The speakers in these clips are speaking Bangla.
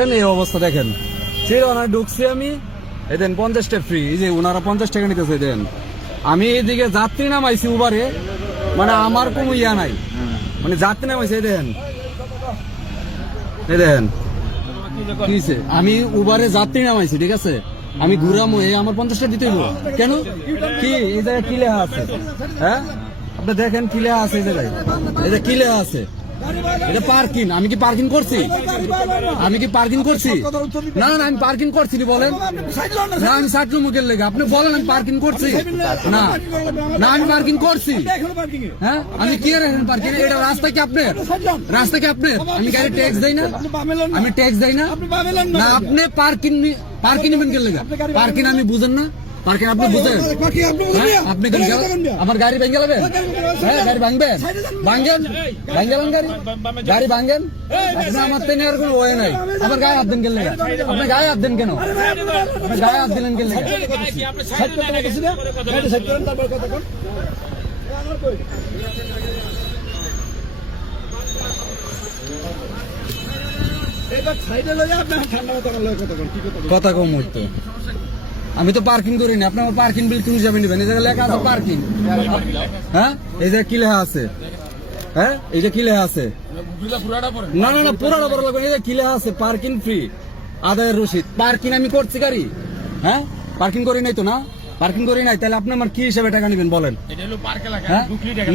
এই অবস্থা দেখেন, চিরোনায় ঢুকছি আমি, এই দেন 50 টাকা ফ্রি, এই যে ওনারা 50 টাকা নিতেছে দেন। আমি এইদিকে যাত্রী নামাইছি উবারে, মানে আমার কোনো ইয়া নাই, মানে যাত্রী নামাইছি এই দেন, এই দেন কিছে, আমি উবারে যাত্রী নামাইছি, ঠিক আছে, আমি ঘুরামো, এই আমার 50 টাকা দিতে হইব কেন? কি এই জায়গায় কি লেখা আছে? হ্যাঁ আপনি দেখেন কি লেখা আছে এই জায়গায়, এই যে কি লেখা আছে, এটা পার্কিং। আমি কি পার্কিং করছি? আমি কি পার্কিং করছি? না না আমি পার্কিং করছি বলেন না, আমি ষাট মুখের লেগে আপনি বলেন আমি পার্কিং করছি না? না আমি পার্কিং করছি। হ্যাঁ আমি কি পার্কিং? এটা রাস্তা কি আপনার? রাস্তা কি আপনার? আমি গাড়ি ট্যাক্স দেই না? আমি ট্যাক্স দেই না? না আপনি পার্কিং পার্কিং নেবেন কে লেগে? পার্কিং আমি বুঝেন না? পার্কিং আপনি বুঝেন? আপনি আমার গাড়ি ভেঙে যাবেন? হ্যাঁ গাড়ি ভাঙবেন, ভাঙেন, ভাঙেন গাড়ি, গাড়ি ভাঙেন। আমার তো নেওয়ার কোনো ওয়ে নাই। আমার গায়ে হাত দেন কেন? আপনি গায়ে হাত দেন কেন? আপনি গায়ে হাত দিলেন কেন? কথা কম হইতো, আমি তো পার্কিং করিনি। আপনি আমার পার্কিং বিল কোন হিসাবে নেবেন? এই জায়গায় লেখা আছে পার্কিং। হ্যাঁ এই জায়গায় কি লেখা আছে? হ্যাঁ এই যে কি লেখা আছে? না না না পুরাটা পড়া লাগবে। এই যে কি লেখা আছে? পার্কিং ফ্রি, আদায়ের রসিদ। পার্কিং আমি করছি গাড়ি? হ্যাঁ পার্কিং করি নাই তো। না পার্কিং করি নাই, তাহলে আপনি আমার কি হিসাবে টাকা নেবেন বলেন?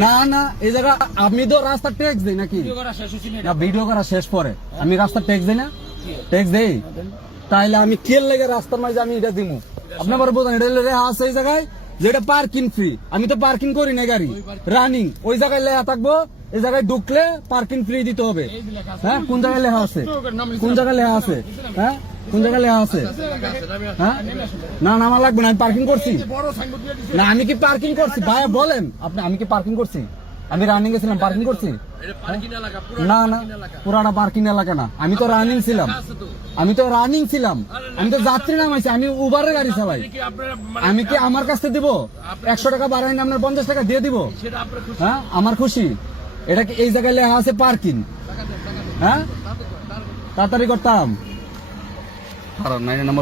না না এই জায়গা আমি তো রাস্তার ট্যাক্স দিই নাকি? না ভিডিও করা শেষ পরে আমি রাস্তার ট্যাক্স দিই না? ট্যাক্স দেই, তাইলে আমি কেল লেগে রাস্তার মাঝে আমি এটা দিমু? আপনি আবার বোঝেন এটা লেখা আছে এই জায়গায় যে এটা পার্কিং ফ্রি। আমি তো পার্কিং করি না, গাড়ি রানিং। ওই জায়গায় লেখা থাকবো এই জায়গায় ঢুকলে পার্কিং ফ্রি দিতে হবে। হ্যাঁ কোন জায়গায় লেখা আছে? কোন জায়গায় লেখা আছে? হ্যাঁ কোন জায়গায় লেখা আছে? হ্যাঁ না না আমার লাগবে না, আমি পার্কিং করছি না। আমি কি পার্কিং করছি ভাই বলেন আপনি? আমি কি পার্কিং করছি? আমি রানিং গেছিলাম, পার্কিং করছি? না না পুরাটা পার্কিং এলাকা না, আমি তো রানিং ছিলাম। আমি তো রানিং ছিলাম, আমি তো যাত্রী নামাইছি, আমি উবারের গাড়ি চালাই। আমি কি আমার কাছ থেকে দিব 100 টাকা বাড়াই না আপনার 50 টাকা দিয়ে দিব? হ্যাঁ আমার খুশি। এটা কি এই জায়গায় লেখা আছে পার্কিং? হ্যাঁ তাড়াতাড়ি করতাম। কারণ 9 নম্বর